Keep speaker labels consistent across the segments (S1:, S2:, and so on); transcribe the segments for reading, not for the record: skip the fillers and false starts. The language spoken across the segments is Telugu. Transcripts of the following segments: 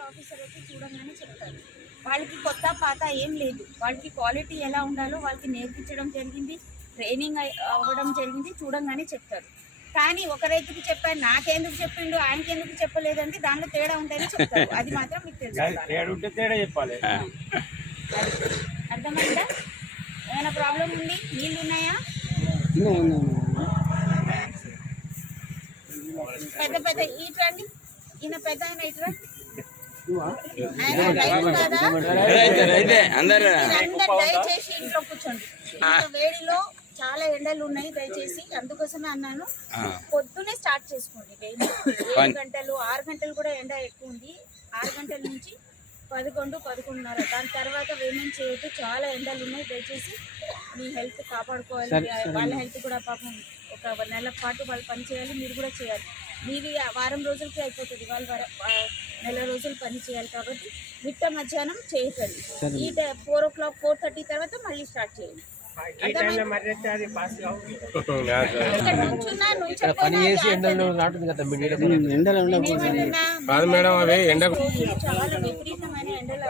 S1: ఆఫీసర్ వచ్చి చూడంగానే చెప్తారు. వాళ్ళకి కొత్త పాత ఏం లేదు, వాళ్ళకి క్వాలిటీ ఎలా ఉండాలో వాళ్ళకి నేర్పించడం జరిగింది, ట్రైనింగ్ అవ్వడం జరిగింది, చూడంగానే చెప్తారు. కానీ ఒక రైతుకి చెప్పాను, నాకెందుకు చెప్పిండు ఆయనకి ఎందుకు చెప్పలేదంటే దాంట్లో తేడా ఉంటేనే చెప్తారు. అది మాత్రం మీకు తెలుసు. అర్థమైందా? ఏమైనా ప్రాబ్లం ఉంది? నీళ్ళు ఉన్నాయా? పెద్ద పెద్ద ఇట్రండి, ఈయన పెద్ద ఆయన ఇట్రా. దయచేసి ఇంట్లో కూర్చోండి. వేడిలో చాలా ఎండలు ఉన్నాయి, దయచేసి అందుకోసమే అన్నాను. పొద్దునే స్టార్ట్ చేసుకోండి. డైలీ 7 గంటలు 6 గంటలు కూడా ఎండ ఎక్కువ ఉంది. 6 గంటల నుంచి 11, 11:30 దాని తర్వాత వేమెంట్ చేయొద్దు. చాలా ఎండలు ఉన్నాయి, దయచేసి మీ హెల్త్ కాపాడుకోవాలి. వాళ్ళ హెల్త్ కూడా పాపం ఒక నెల పాటు వాళ్ళు పని చేయాలి, మీరు కూడా చేయాలి. మీది వారం రోజులకి అయిపోతుంది, వాళ్ళు నెల రోజులు పని చేయాలి. కాబట్టి మిట్ట మధ్యాహ్నం చేయకండి. ఈ 4 o'clock 4:30 తర్వాత మళ్ళీ స్టార్ట్ చేయండి.
S2: పని చేసి ఎండలో నాటుంది కదా
S1: మేడం, అవి ఎండ చాలా విపరీతమైన ఎండలు.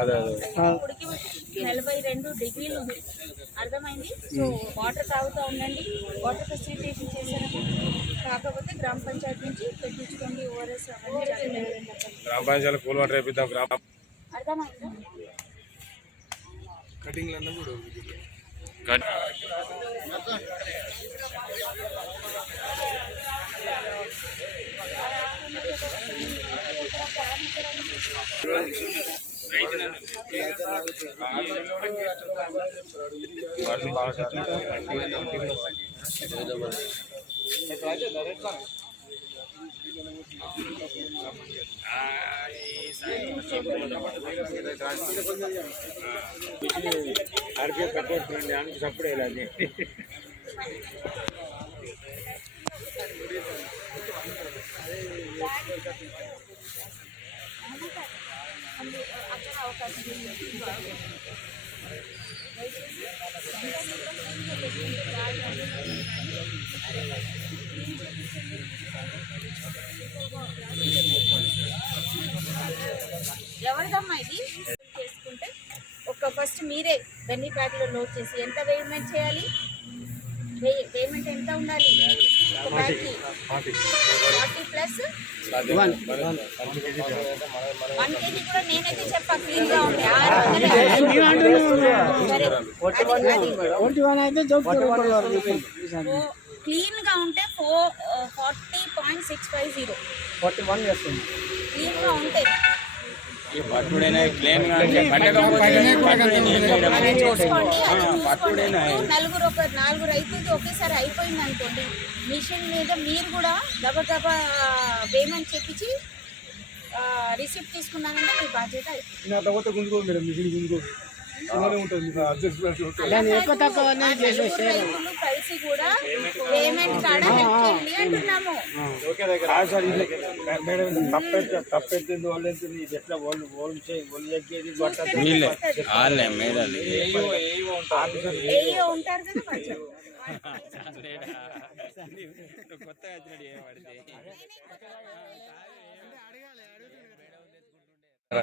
S1: 42 డిగ్రీలు ఉంది, అర్థమైంది. సో వాటర్ తాగుతూ ఉండండి. వాటర్ ఫెసిలిటేషన్ చేశారు, కాకపోతే గ్రామ పంచాయతీ నుంచి పెట్టించుకోండి. ఓఆర్ఎస్
S3: గ్రామ పంచాయతీ కూల్ వాటర్ వేపిద్దాం.
S1: అర్థమైందా?
S3: కటింగ్ సప్పుడు వెళ్ళాలి.
S1: ఎవరిదమ్మా ఇది? చేసుకుంటే ఫస్ట్ మీరే బెన్నీ ప్యాక్లో లోడ్ చేసి ఎంత పేమెంట్ చేయాలి? పేమెంట్ ఎంత ఉండాలి? 40 ప్లస్ 1 kg కూడా నేనైతే చెప్పా క్లీన్ గా ఉండే 600. క్లీన్ గా ఉంటే 40.650 క్లీన్ గా ఉంటే నలుగురు 4 రైతులకి ఒకేసారి అయిపోయింది అనుకోండి, మిషన్ మీద మీరు కూడా గబగబా పేమెంట్ చెప్పించి రిసిప్ట్ తీసుకున్నానంటే మీ బాధ్యత కలిసి కూడా పేమెంట్ కాడ అంటున్నాము.
S3: తప్పెత్తింది వాళ్ళు ఎట్లా
S1: ఉంటారు కదా
S2: కొత్తగా